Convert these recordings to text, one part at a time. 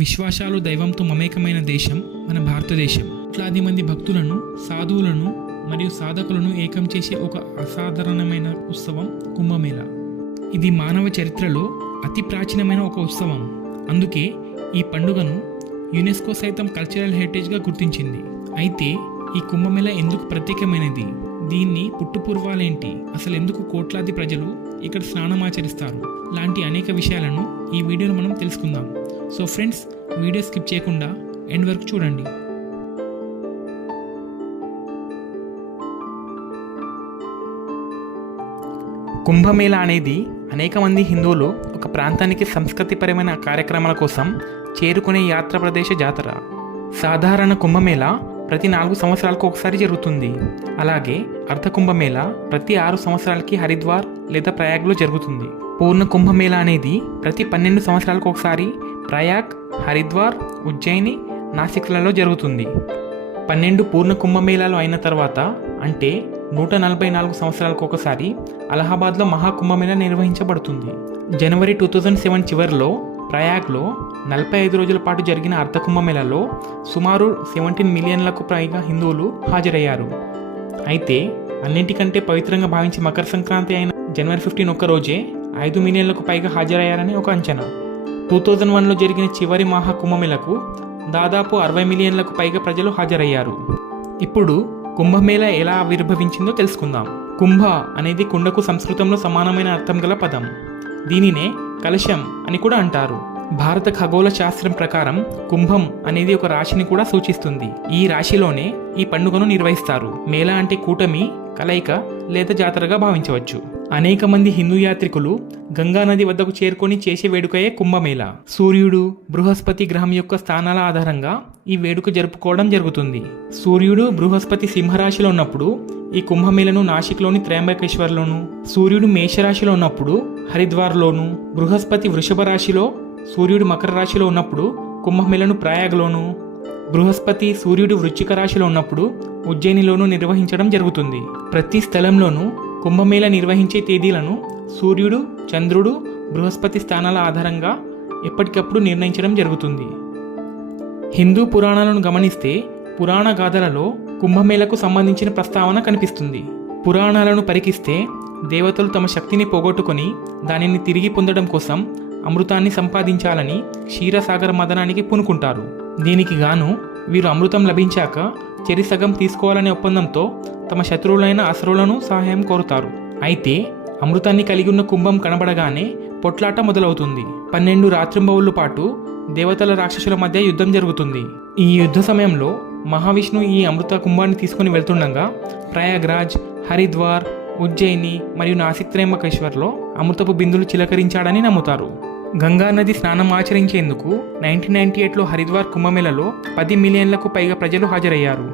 విశ్వాసాలు దైవంతో మమేకమైన దేశం మన భారతదేశం. కోట్లాది మంది భక్తులను, సాధువులను మరియు సాధకులను ఏకం చేసే ఒక అసాధారణమైన ఉత్సవం కుంభమేళా. ఇది మానవ చరిత్రలో అతి ప్రాచీనమైన ఒక ఉత్సవం. అందుకే ఈ పండుగను యునెస్కో సైతం కల్చరల్ హెరిటేజ్గా గుర్తించింది. అయితే ఈ కుంభమేళా ఎందుకు ప్రత్యేకమైనది? దీన్ని పుట్టుపూర్వాలేంటి? అసలు ఎందుకు కోట్లాది ప్రజలు ఇక్కడ స్నానమాచరిస్తారు? లాంటి అనేక విషయాలను ఈ వీడియోలో మనం తెలుసుకుందాం. సో ఫ్రెండ్స్, వీడియో స్కిప్ చేయకుండా ఎండ్ వరకు చూడండి. కుంభమేళా అనేది అనేక మంది హిందువులు ఒక ప్రాంతానికి సంస్కృతిపరమైన కార్యక్రమాల కోసం చేరుకునే యాత్ర ప్రదేశ జాతర. సాధారణ కుంభమేళా ప్రతి 4 సంవత్సరాలకు ఒకసారి జరుగుతుంది. అలాగే అర్ధ కుంభమేళా ప్రతి 6 సంవత్సరాలకి హరిద్వార్ లేదా ప్రయాగ్లో జరుగుతుంది. పూర్ణ కుంభమేళా అనేది ప్రతి 12 సంవత్సరాలకు ఒకసారి ప్రయాగ్, హరిద్వార్, ఉజ్జయిని, నాసిక్లలో జరుగుతుంది. 12 పూర్ణ కుంభమేళాలు అయిన తర్వాత, అంటే 144 సంవత్సరాలకు ఒకసారి అలహాబాద్లో మహాకుంభమేళా నిర్వహించబడుతుంది. జనవరి 2007 చివరిలో ప్రయాగ్లో 45 రోజుల పాటు జరిగిన అర్ధ కుంభమేళాలో సుమారు 17 మిలియన్లకు పైగా హిందువులు హాజరయ్యారు. అయితే అన్నింటికంటే పవిత్రంగా భావించే మకర సంక్రాంతి అయిన జనవరి 15 ఒక్క రోజే 5 మిలియన్లకు పైగా హాజరయ్యారని ఒక అంచనా. 2001లో జరిగిన చివరి మహాకుంభమేళాకు దాదాపు 60 మిలియన్లకు పైగా ప్రజలు హాజరయ్యారు. ఇప్పుడు కుంభమేళా ఎలా ఆవిర్భవించిందో తెలుసుకుందాం. కుంభ అనేది కుండకు సంస్కృతంలో సమానమైన అర్థం గల పదం. దీనినే కలశం అని కూడా అంటారు. భారత ఖగోళ శాస్త్రం ప్రకారం కుంభం అనేది ఒక రాశిని కూడా సూచిస్తుంది. ఈ రాశిలోనే ఈ పండుగను నిర్వహిస్తారు. మేళా అంటే కూటమి, కలయిక లేదా జాతరగా భావించవచ్చు. అనేక మంది హిందూ యాత్రికులు గంగా నది వద్దకు చేరుకొని చేసే వేడుకయే కుంభమేళా. సూర్యుడు, బృహస్పతి గ్రహం యొక్క స్థానాల ఆధారంగా ఈ వేడుక జరుపుకోవడం జరుగుతుంది. సూర్యుడు బృహస్పతి సింహరాశిలో ఉన్నప్పుడు ఈ కుంభమేళను నాసిక్లోని త్రయంబకేశ్వర్లోను, సూర్యుడు మేషరాశిలో ఉన్నప్పుడు హరిద్వార్లోను, బృహస్పతి వృషభ రాశిలో, సూర్యుడు మకర రాశిలో ఉన్నప్పుడు కుంభమేళను ప్రయాగ్లోను, బృహస్పతి సూర్యుడు వృశ్చిక రాశిలో ఉన్నప్పుడు ఉజ్జయినిలోనూ నిర్వహించడం జరుగుతుంది. ప్రతి స్థలంలోనూ కుంభమేళా నిర్వహించే తేదీలను సూర్యుడు, చంద్రుడు, బృహస్పతి స్థానాల ఆధారంగా ఎప్పటికప్పుడు నిర్ణయించడం జరుగుతుంది. హిందూ పురాణాలను గమనిస్తే పురాణ గాథలలో కుంభమేళాకు సంబంధించిన ప్రస్తావన కనిపిస్తుంది. పురాణాలను పరికిస్తే దేవతలు తమ శక్తిని పోగొట్టుకొని దానిని తిరిగి పొందడం కోసం అమృతాన్ని సంపాదించాలని క్షీరసాగర మదనానికి పూనుకుంటారు. దీనికి గాను వీరు అమృతం లభించాక చెరిసగం తీసుకోవాలనే ఒప్పందంతో తమ శత్రువులైన అసురులను సహాయం కోరుతారు. అయితే అమృతాన్ని కలిగి ఉన్న కుంభం కనబడగానే పొట్లాట మొదలవుతుంది. 12 రాత్రింబవుల పాటు దేవతల రాక్షసుల మధ్య యుద్ధం జరుగుతుంది. ఈ యుద్ధ సమయంలో మహావిష్ణువు ఈ అమృత కుంభాన్ని తీసుకుని వెళ్తుండగా ప్రయాగ్రాజ్, హరిద్వార్, ఉజ్జయిని మరియు నాసిక్ త్రయంబకేశ్వర్లో అమృతపు బిందులు చిలకరించాడని నమ్ముతారు. గంగా నది స్నానం ఆచరించేందుకు 1998లో హరిద్వార్ కుంభమేళాలో 10 మిలియన్లకు పైగా ప్రజలు హాజరయ్యారు.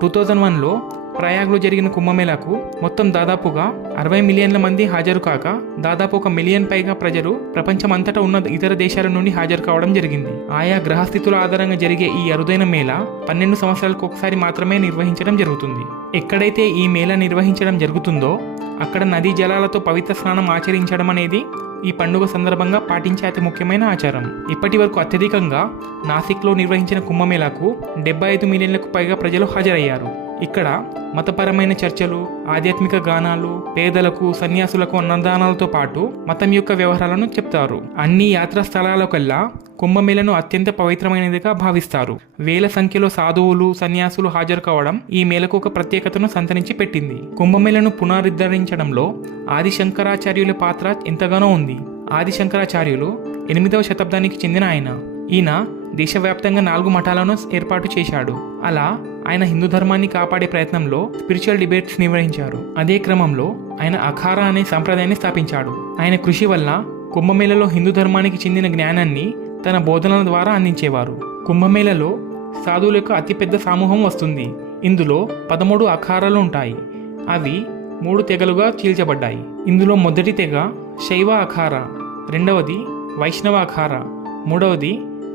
2001లో ప్రయాగ్లో జరిగిన కుంభమేళాకు మొత్తం దాదాపుగా 60 మిలియన్ల మంది హాజరు కాక దాదాపు 1 మిలియన్ పైగా ప్రజలు ప్రపంచమంతటా ఉన్న ఇతర దేశాల నుండి హాజరు కావడం జరిగింది. ఆయా గ్రహస్థితుల ఆధారంగా జరిగే ఈ అరుదైన మేళా 12 సంవత్సరాలకు ఒకసారి మాత్రమే నిర్వహించడం జరుగుతుంది. ఎక్కడైతే ఈ మేళా నిర్వహించడం జరుగుతుందో అక్కడ నదీ జలాలతో పవిత్ర స్నానం ఆచరించడం అనేది ఈ పండుగ సందర్భంగా పాటించే అతి ముఖ్యమైన ఆచారం. ఇప్పటి వరకు అత్యధికంగా నాసిక్లో నిర్వహించిన కుంభమేళాకు 75 మిలియన్లకు పైగా ప్రజలు హాజరయ్యారు. ఇక్కడ మతపరమైన చర్చలు, ఆధ్యాత్మిక గానాలు, పేదలకు, సన్యాసులకు అన్నదానాలతో పాటు మతం యొక్క వ్యవహారాలను చెప్తారు. అన్ని యాత్రా స్థలాలకల్లా కుంభమేళను అత్యంత పవిత్రమైనదిగా భావిస్తారు. వేల సంఖ్యలో సాధువులు, సన్యాసులు హాజరు కావడం ఈ మేళకు ఒక ప్రత్యేకతను సంతరించి పెట్టింది. కుంభమేళను పునరుద్ధరించడంలో ఆది శంకరాచార్యుల పాత్ర ఎంతగానో ఉంది. ఆది శంకరాచార్యులు 8వ శతాబ్దానికి చెందిన ఆయన. ఈయన దేశవ్యాప్తంగా 4 మఠాలను ఏర్పాటు చేశాడు. అలా ఆయన హిందూ ధర్మాన్ని కాపాడే ప్రయత్నంలో స్పిరిచువల్ డిబేట్స్ నిర్వహించారు. అదే క్రమంలో ఆయన అఖారా అనే సంప్రదాయాన్ని స్థాపించాడు. ఆయన కృషి వల్ల కుంభమేళలో హిందూ ధర్మానికి చెందిన జ్ఞానాన్ని తన బోధనల ద్వారా అందించేవారు. కుంభమేళలో సాధువుల యొక్క అతిపెద్ద సమూహం వస్తుంది. ఇందులో 13 అఖారాలు ఉంటాయి. అవి 3 తెగలుగా చీల్చబడ్డాయి. ఇందులో మొదటి తెగ శైవ అఖారా, రెండవది వైష్ణవ అఖారా, మూడవది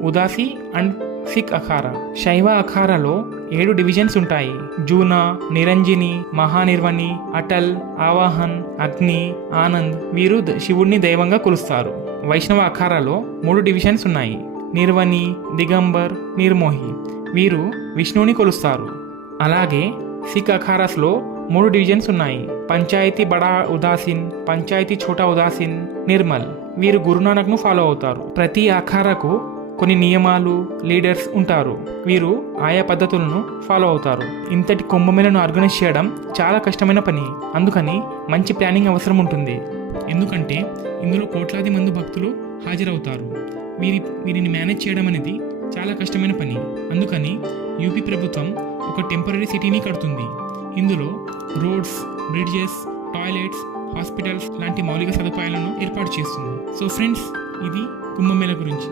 ఉదాసి అండ్ సిక్ అఖారా. శైవ అఖారాలో 7 డివిజన్స్ ఉంటాయి. జూనా, నిరంజిని, మహానిర్వని, అటల్, ఆవాహన్, అగ్ని, ఆనంద్ వీరు శివుడిని దైవంగా కొలుస్తారు. వైష్ణవ అఖారాలో 3 డివిజన్స్ ఉన్నాయి. నిర్వని, దిగంబర్, నిర్మోహి వీరు విష్ణువుని కొలుస్తారు. అలాగే సిక్ అఖారాస్లో 3 డివిజన్స్ ఉన్నాయి. పంచాయతీ బడా ఉదాసీన్, పంచాయతీ ఛోటా ఉదాసీన్, నిర్మల్. వీరు గురునానక్ను ఫాలో అవుతారు. ప్రతి అఖారాకు కొన్ని నియమాలు, లీడర్స్ ఉంటారు. వీరు ఆయా పద్ధతులను ఫాలో అవుతారు. ఇంతటి కుంభమేళను ఆర్గనైజ్ చేయడం చాలా కష్టమైన పని. అందుకని మంచి ప్లానింగ్ అవసరం ఉంటుంది. ఎందుకంటే ఇందులో కోట్లాది మంది భక్తులు హాజరవుతారు. వీరిని మేనేజ్ చేయడం అనేది చాలా కష్టమైన పని. అందుకని యూపీ ప్రభుత్వం ఒక టెంపరీ సిటీని కడుతుంది. ఇందులో రోడ్స్, బ్రిడ్జెస్, టాయిలెట్స్, హాస్పిటల్స్ లాంటి మౌలిక సదుపాయాలను ఏర్పాటు చేస్తుంది. సో ఫ్రెండ్స్, ఇది కుంభమేళ గురించి.